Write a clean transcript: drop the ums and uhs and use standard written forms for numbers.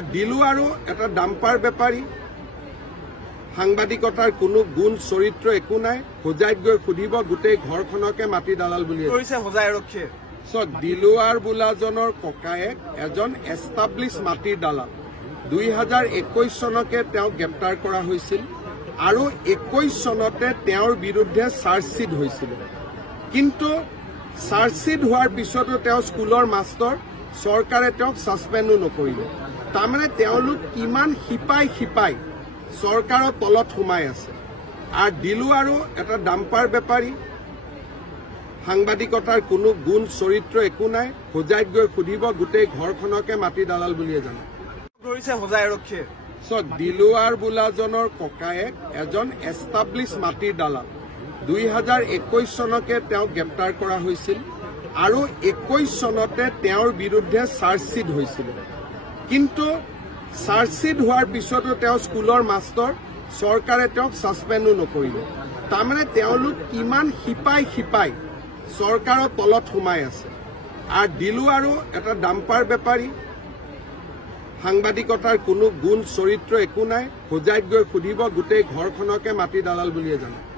R দিলু আৰু এটা dumper বেপাৰী সাংবাদিকতাৰ কোনো গুণ চৰিত্ৰ একো নাই হোজাইত গৈ সুধিব গোটেই ঘৰখনকে মাটি দালাল বুলি কৰিছে হোজাই আৰক্ষীয়ে দিলুৱাৰ বোলাজনৰ ককায়েক এজন এষ্টাব্লিছ মাটিৰ দালাল 2021 চনকে তেওঁক গ্ৰেপ্তাৰ কৰা হৈছিল আৰু 21 চনতে তেওঁৰ বিৰুদ্ধে চাৰ্জশ্বিট হৈছিল কিন্তু চাৰ্জশ্বিট হোৱাৰ পিছতো তেওঁ স্কুলৰ মাষ্টৰ চৰকাৰে তেওঁক ছাছপেণ্ডো নকৰিলে তাৰমানে তেওঁলোক কিমান শিপাই চৰকাৰৰ তলত সোমাই আছে আৰু দিলু আৰু এটা ডাম্পাৰ বেপাৰী সাংবাদিকতাৰ কোনো গুণ চৰিত্ৰ একো নাই হোজাইত গৈ সুধিব গোটেই ঘৰখনকে মাটি দালাল বুলিয়ে জানে কৰিছে হোজাই আৰক্ষীয়ে দিলুৱাৰ বোলাজনৰ ককায়েক এজন এষ্টাব্লিছ মাটিৰ দালাল 2021 চনকে তেওঁক গ্ৰেপ্তাৰ কৰা হৈছিল আৰু 21 চনতে তেওঁৰ বিৰুদ্ধে চাৰ্জশ্বিট হৈছিল কিন্তু চাৰ্জশ্বিট হোৱাৰ পিছতো তেওঁ স্কুলৰ মাষ্টৰ চৰকাৰে তেওঁক ছাছপেণ্ডো নকৰিলে তাৰমানে তেওঁলোক কিমান শিপাই চৰকাৰৰ তলত সোমাই আছে আৰু দিলু আৰু এটা ডাম্পাৰ বেপাৰী সাংবাদিকতাৰ কোনো গুণ চৰিত্ৰ একো নাই হোজাইত গৈ সুধিব গোটেই ঘৰখনকে মাটি দালাল বুলিয়ে জানে